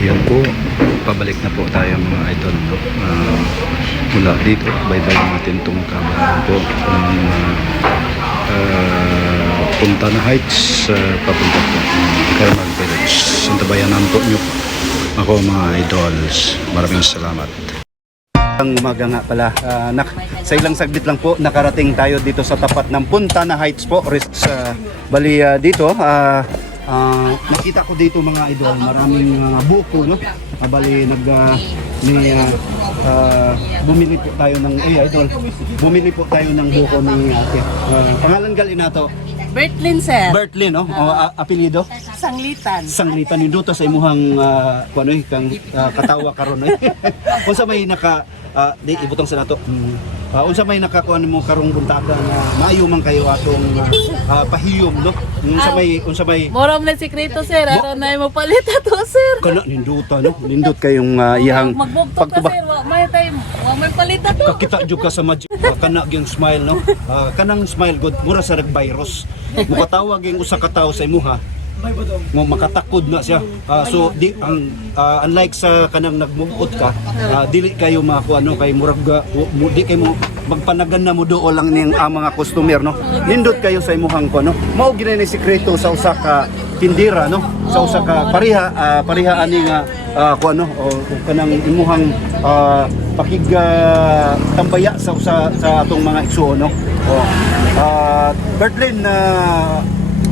Ayan po, pabalik na po tayo mga idol, no? Mula dito, bye-bye natin itong kabahan po Punta na Heights, papunta po Carmel Village, Santabayanan po nyo po ako mga idols. Maraming salamat. Ang umaga nga pala, sa ilang saglit lang po nakarating tayo dito sa tapat ng Punta na Heights po, bali dito nakita ko dito mga idol, maraming buko, no? Bali bumili po tayo ng idol. Bumili po tayo ng buko ni ate. Pangalan gali nato? Bertlin, sir. Bertlin, no? O apelyido? Sanglitan. Sanglitan yung duto sa imuhang kuno kang katawa karon eh. Unsa may naka di ibutang sa nato. Unsa may nakakuha nimo karong buntaga nga maayo man kayo atong pahiyom, no? Unsa may Moram na sikreto, sir. Aron na mo palit ato, sir. kana ninduta, no? Nindot kayong iyang magbugtok ka, sir. Wa may palit ato. Kakita jud ka sa magic kana gyung smile, no? Kanang smile good mura sa virus. Mukatawag yung usa ka tawo sa imuha mo makatakod na siya. So di unlike sa kanang nagmuot ka, dili kayo makuha no kay murag di kayo magpanagan na mo do lang ning mga customer, no? Nindot kayo sa imuhang ko, no? Mao gina ni sekreto sa usa ka tindira, no? Sa usa ka pareha ani nga kuno o kanang imuhang tambaya sa atong mga igsuon, no? Bertlin,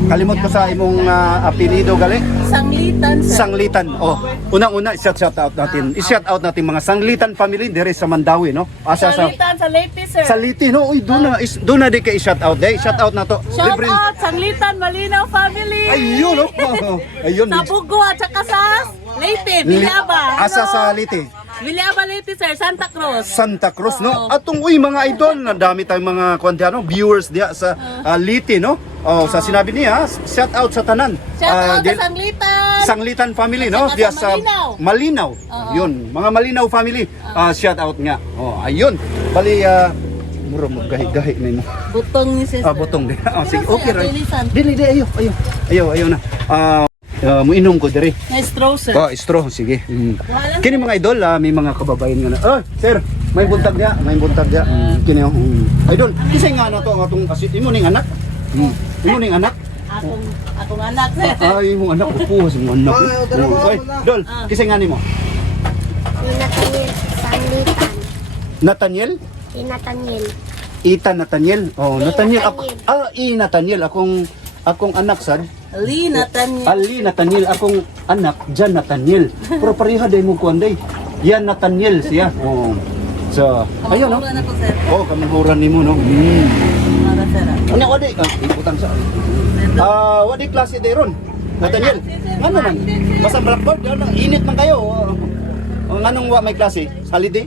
kalimot ko sa imong apelyido gali? Sanglitan, sir. Sanglitan. Unang-una i-shout out natin. I-shout out natin mga Sanglitan family dire sa Mandawi, no? Sanglitan sa Leyte, sir. Sa Leyte, no? Uy, doon na di kay i-shout out. Shout out na to. Shout out Sanglitan Malinaw family. Ayun, no? Ayun. Sa Bugo at saka sa Leyte, Villaba. Asa sa Leyte? Villaba, Leyte, sir. Santa Cruz. Santa Cruz, no? Atong mga idol, na dami tayong mga viewers diya sa Leyte, no? Sa sinabi niya, shout out sa tanan. Shout out sa Sanglitan. Sanglitan family, no? Diya sa Malinaw. Yun, mga Malinaw family. Shout out nga. Ayun. Bali mura mo gahi-gahi na mo. Butong ni sister. Butong din. Sige, okay right. Dili, ayo na. Muinom ko diri. Na straw, sir. Straw, sige. Kini mga idol, may mga kababayan nga na. Sir, may buntag dia. Kini idol, kisay nga na to ang atong imo ning anak. Imo ning anak. Akong anak, sir. Ay, imo anak ko sa imo anak. Oy, dol, kisay nga nimo? Nathaniel Sanglitan. Nathaniel? Nathaniel. Ita Nathaniel. Nathaniel ako. Nathaniel. Nathaniel akong anak sad. Ali Nathaniel. Ali Nathaniel akong anak, Jan Nathaniel. Pero pareha day mo kuan day. Yan Nathaniel siya. So, ayun no. Kamanghuran ako, sir. Kamanghuran nimo no. Para, sir. Ano wadi? Iputang sa. Wadi klase day ron. Nathaniel. Ano man? Basta blackboard, init man kayo. Nganong wa may klase? Holiday?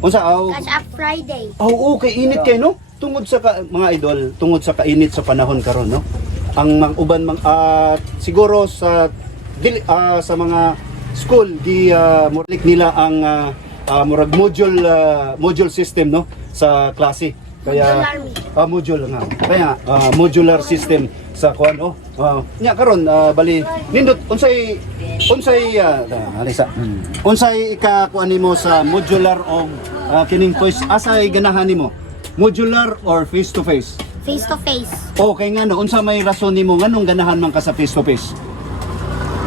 Unsa Catch up Friday. kay init kay no? Tungod sa mga idol, tungod sa kainit sa panahon karon, no? Ang uban siguro sa mga school di muralik nila ang murag module system, no, sa klase. Kaya module nga. Kaya modular system sa kuan nya karon bali nindot unsay alisa. Unsay ika kuan nimo sa modular o kining voice asay ganahan nimo? Modular or face to face? Face to face. Okay nga no, unsa may rason nimo nganong ganahan man ka sa face to face?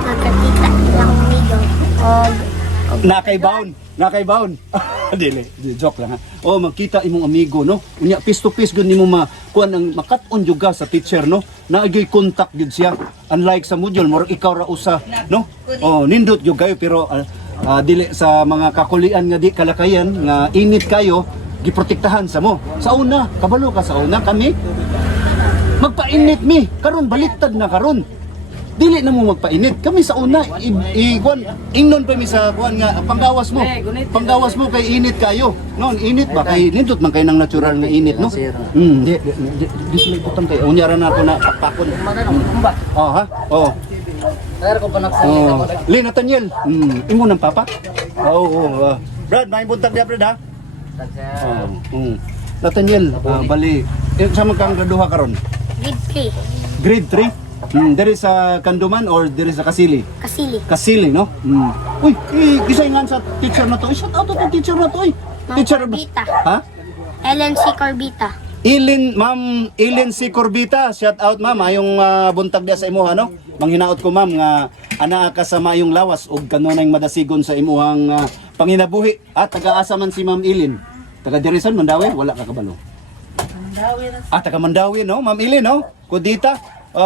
Nagkakita lang amigo. Nakay-bound. Dili, joke lang ha. Magkita imong amigo, no? Unya face to face gud nimo kuan ang makat-on jud ka sa teacher, no? Naagay contact gud siya. Unlike sa module, more ikaw ra usa, no? Nindot jud kayo pero dili sa mga kakulian nga di kalakayan nga init kayo giprotektahan sa mo. Sa una, kabalo ka sa una kami magpainit mi. Karon baliktad na karon. Dili na mo magpainit. Kami sa una ingnon pa mi sa kuan nga panggawas mo. Panggawas mo kay init kayo. Noon init ba kay nindot man kay nang natural nga init, no? Di sila putang kay unyara na ako na pakpakon. Ha? Sir, ko pa nagsalita ko. Li Nathaniel. Imo nang papa? Brad, may buntag dia, Brad ha? Nathaniel, bali. Sa magkang graduha karon? Grade 3. Grade 3? Diri sa Kanduman or diri sa Kasili? Kasili. Kasili, no? Uy, gisayngan sa teacher na to. Shout out to teacher na to, Ma'am Teacher Corbita. Ha? Ellen C. Corbita. Ma'am Ilin C. Corbita, shout out ma'am, ayong buntag dia sa imuha no. Manghinaot ko ma'am nga ana ka sa maayong lawas ug kanunay madasigon sa imuhang panginabuhi. At taga-asa man si Ma'am Ilin. Taga Dirisan Mandawi, wala ka kabalo. Taga Mandawi no, Ma'am Ilin no. Kudita.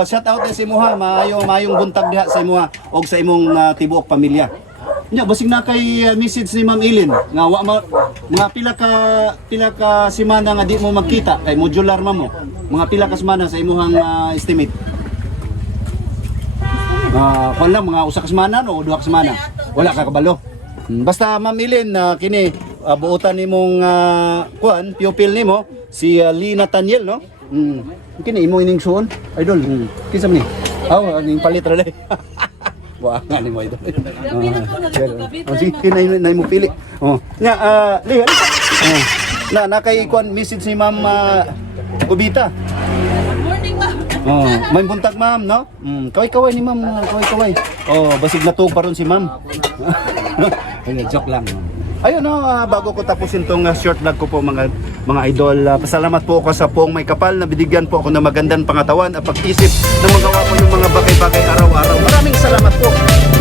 Shout out sa imuha, maayong buntag diha sa imuha ug sa imong tibuok pamilya. Nya basig na kay message ni Ma'am Ilin nga mga pila ka semana nga di mo magkita kay modular man mo. Mga pila ka semana sa imuhang estimate. Kuan lang mga usa ka semana o duha ka semana. Wala ka kabalo. Basta Ma'am Ilin kini buotan nimong kuan pupil nimo si Lee Nathaniel no. Kini imo ining suon idol. Kinsa man ni? Aning palit ra dai. Wah, nga ni mo ito. Sige, kinay mo pili. Nga, Lihan. Nakay kuan message ni Ma'am Corbita. Morning, ma'am. May buntag ma'am, no? Kaway-kaway ni ma'am, kaway-kaway. Basig natug pa ron si ma'am. Joke lang. Ayun no, bago ko tapusin tong short vlog ko po mga idol, pasalamat po ako sa Poong May Kapal na binigyan po ako ng magandang pangatawan at pag-isip na magawa ko yung mga bagay-bagay araw-araw. Maraming salamat po,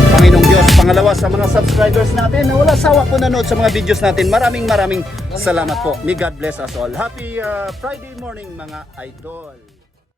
Panginoong Diyos. Pangalawa sa mga subscribers natin na wala sawa po nanood sa mga videos natin. Maraming salamat po. May God bless us all. Happy Friday morning mga idol.